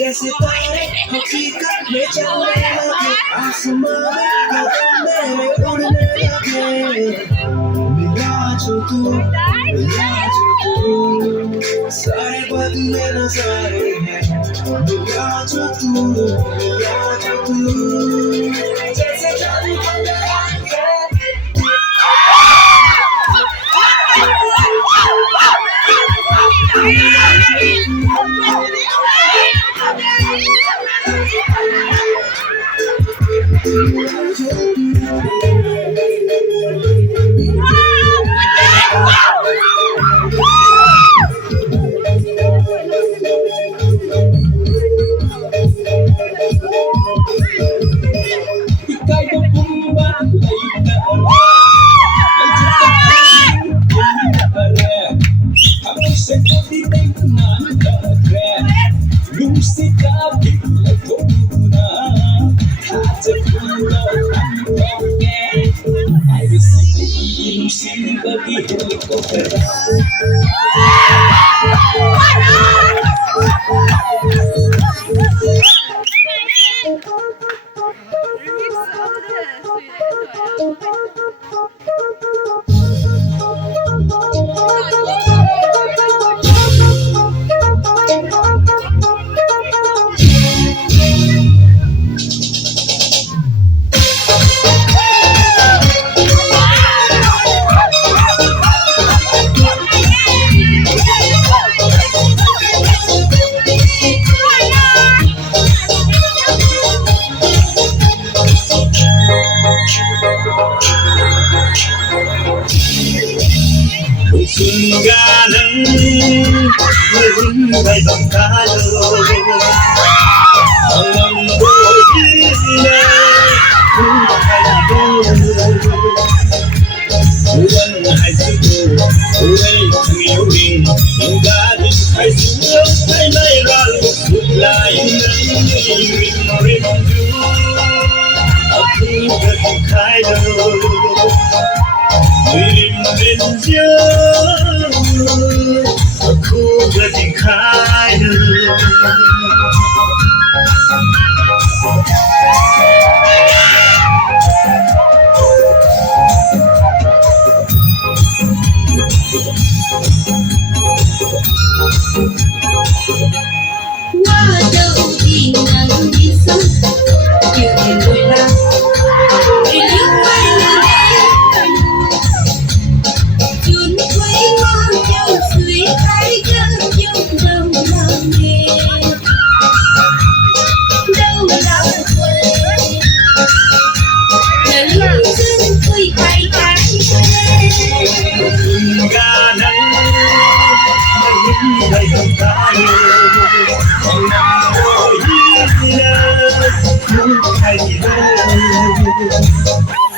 जैसे तारे हकीकत में चलने लगे आसमां में उड़ने लगे मिला जो तू सारे बदले नजारे हैं मिला जो तू जैसे जादूไม่ต้องการเลยมันโดยที่เลยคุณใครดูวันไหนสุดเว้ยมีวิ่งยิงการใครสุดให้ไม่รักสุดลายนั้นวิ่งมาเรียนดูเอาคุณจะต้องใครดูวิ่งเป็นเยอะคู่เพื่อทิ้งขายเดิว่าเจ้าที่นั่งที่สุดอยู่ในเวลาที่ลิ้นไม่ได้จุนไว้มองเจ้าสวยใครก็ยังเดาลังเลเดาลังเลและลิ้นฉัน Hãy subscribe cho kênh Ghiền Mì Gõ để không bỏ lỡ những video hấp dẫn